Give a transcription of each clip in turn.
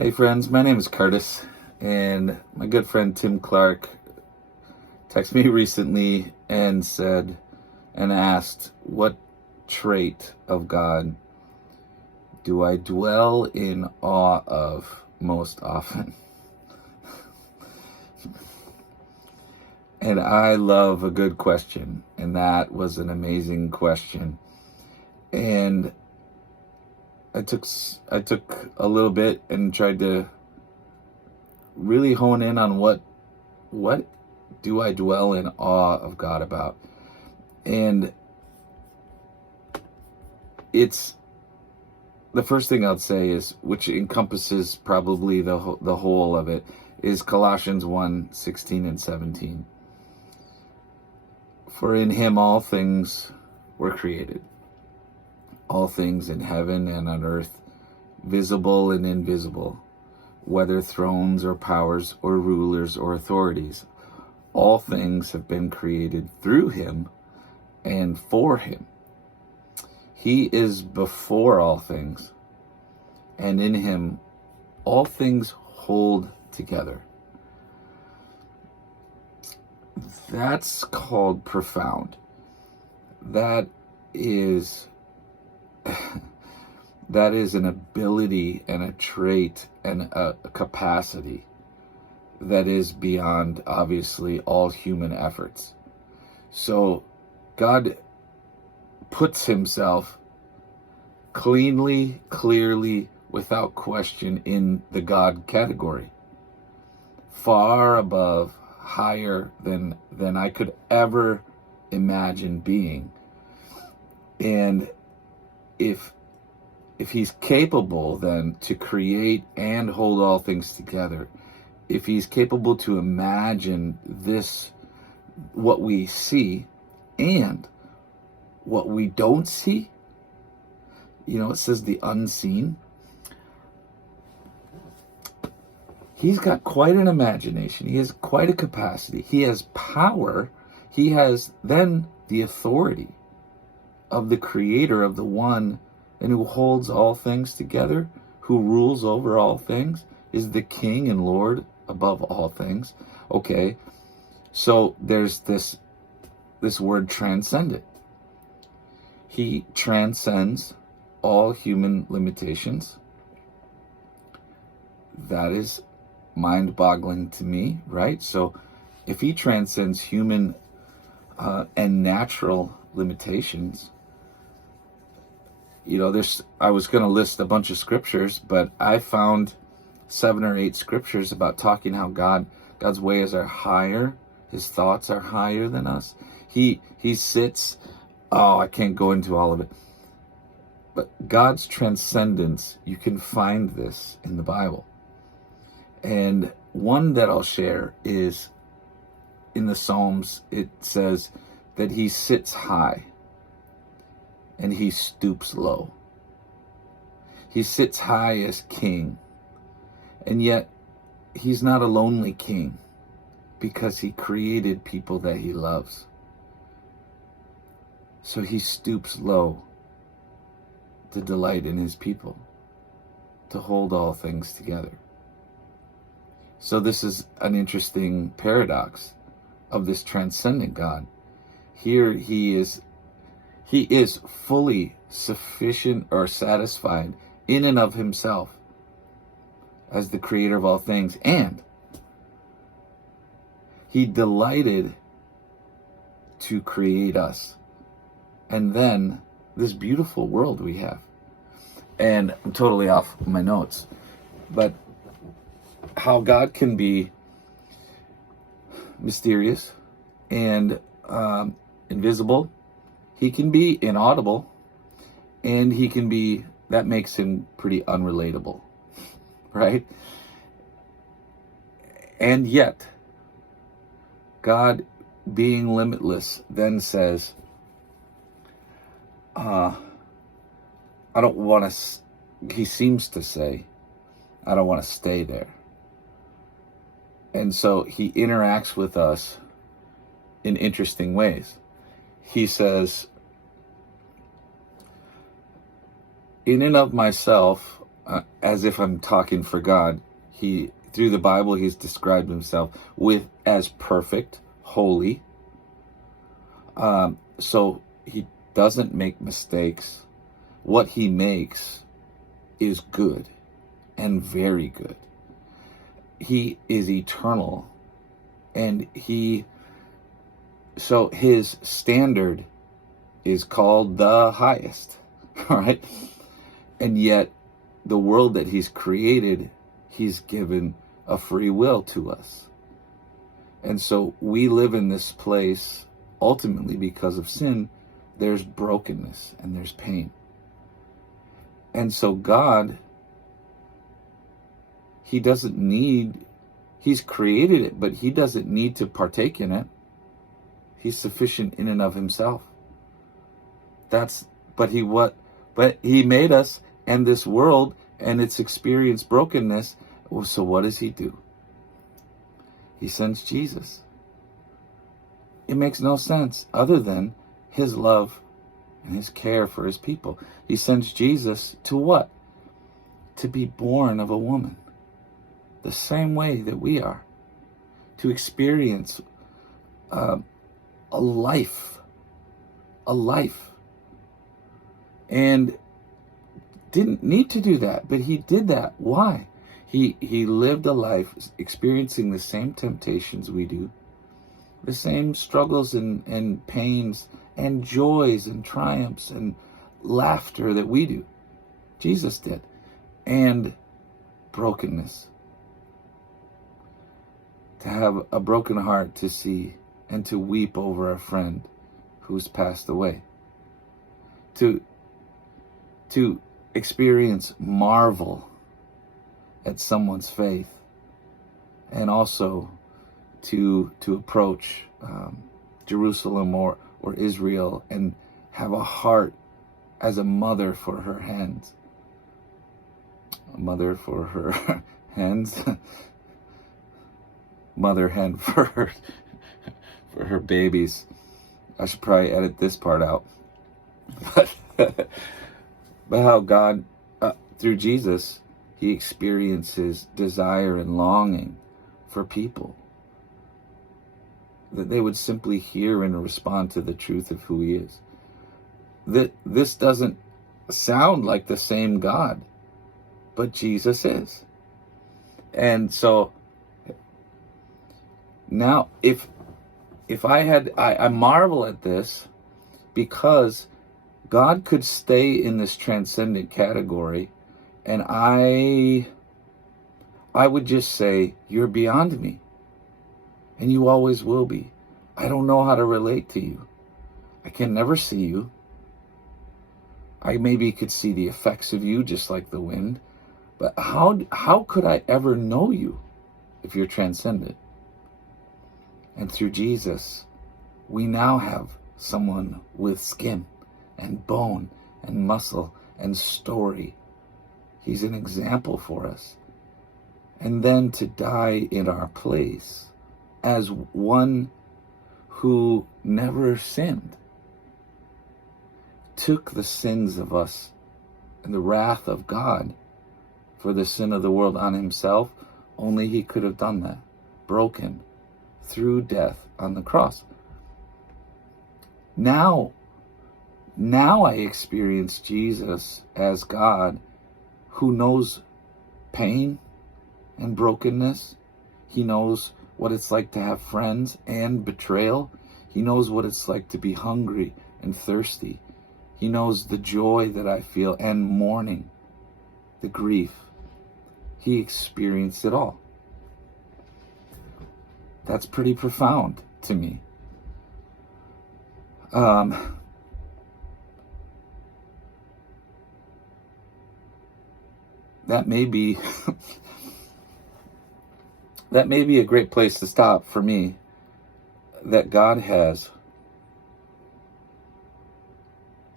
Hey friends, my name is Curtis, and my good friend Tim Clark texted me recently and asked, what trait of God do I dwell in awe of most often? And I love a good question, and that was an amazing question. And I took a little bit and tried to really hone in on what do I dwell in awe of God about. And it's the first thing I'd say is, which encompasses probably the whole of it, is Colossians 1:16 and 17. For in him all things were created, all things in heaven and on earth, visible and invisible, whether thrones or powers or rulers or authorities. All things have been created through him and for him. He is before all things, and in him all things hold together. That's called profound. That is an ability and a trait and a capacity that is beyond, obviously, all human efforts. So God puts himself cleanly, clearly, without question in the God category, far above, higher than I could ever imagine being. And if he's capable then to create and hold all things together, if he's capable to imagine this, what we see and what we don't see, it says the unseen. He's got quite an imagination. He has quite a capacity. He has power. He has then the authority of the creator, of the one and who holds all things together, who rules over all things, is the king and Lord above all things. Okay, so there's this word transcendent. He transcends all human limitations. That is mind-boggling to me, right? So if he transcends human and natural limitations, I was going to list a bunch of scriptures, but I found 7 or 8 scriptures about talking how God's ways are higher, his thoughts are higher than us. He sits, I can't go into all of it, but God's transcendence, you can find this in the Bible. And one that I'll share is in the Psalms. It says that he sits high and he stoops low. He sits high as king, and yet he's not a lonely king, because he created people that he loves. So he stoops low to delight in his people, to hold all things together. So this is an interesting paradox of this transcendent God. Here he is fully sufficient or satisfied in and of himself as the creator of all things, and he delighted to create us, and then this beautiful world we have. And I'm totally off my notes, but how God can be mysterious and invisible. He can be inaudible, and he can be, that makes him pretty unrelatable, right? And yet, God, being limitless, then says, I don't want to, he seems to say, I don't want to stay there. And so he interacts with us in interesting ways. He says, in and of myself, as if I'm talking for God, he, through the Bible, he's described himself as perfect, holy. So he doesn't make mistakes. What he makes is good and very good. He is eternal, and so his standard is called the highest, all right? And yet the world that he's created, he's given a free will to us. And so we live in this place ultimately because of sin. There's brokenness and there's pain. And so God, he's created it, but he doesn't need to partake in it. He's sufficient in and of himself. But he made us and this world, and it's experienced brokenness. So what does he do? He sends Jesus. It makes no sense other than his love and his care for his people. He sends Jesus to what? To be born of a woman, the same way that we are, to experience a life, and didn't need to do that, but he did that. Why? He lived a life experiencing the same temptations we do, the same struggles and pains and joys and triumphs and laughter that we do. Jesus did. And brokenness. To have a broken heart to see and to weep over a friend who's passed away. To experience marvel at someone's faith, and also to approach Jerusalem or Israel and have a heart as a mother for her hens. A mother for her hens. Mother hen for her babies. I should probably edit this part out. But how God, through Jesus, he experiences desire and longing for people, that they would simply hear and respond to the truth of who he is. This doesn't sound like the same God, but Jesus is. And so now if I marvel at this, because God could stay in this transcendent category, and I would just say, you're beyond me, and you always will be. I don't know how to relate to you. I can never see you. I maybe could see the effects of you just like the wind, but how could I ever know you if you're transcendent? And through Jesus, we now have someone with skin and bone and muscle and story. He's an example for us. And then to die in our place as one who never sinned, took the sins of us and the wrath of God for the sin of the world on himself. Only he could have done that, broken through death on the cross. Now I experience Jesus as God, who knows pain and brokenness. He knows what it's like to have friends and betrayal. He knows what it's like to be hungry and thirsty. He knows the joy that I feel and mourning, the grief. He experienced it all. That's pretty profound to me. That may be a great place to stop for me. That God has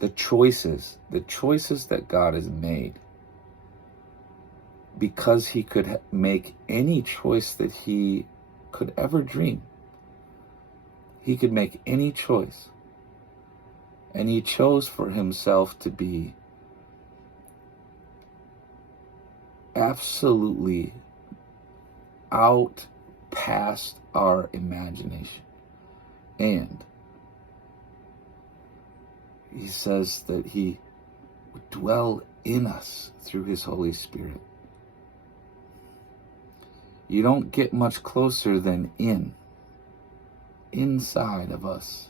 the choices that God has made, because he could make any choice that he could ever dream. He could make any choice. And he chose for himself to be absolutely out past our imagination. And he says that he would dwell in us through his Holy Spirit. You don't get much closer than in. Inside of us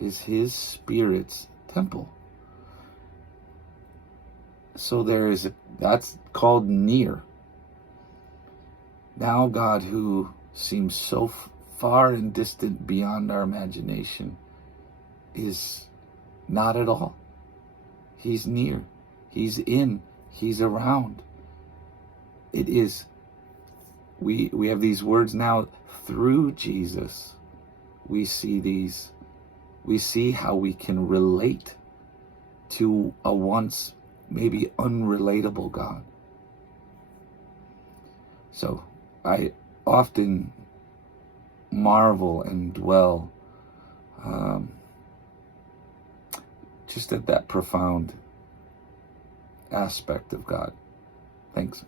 is his Spirit's temple. So that's called near. Now God, who seems so far and distant beyond our imagination, is not at all. He's near. He's in. He's around. It is. We have these words now through Jesus. We see how we can relate to a once maybe unrelatable God. So I often marvel and dwell just at that profound aspect of God. Thanks.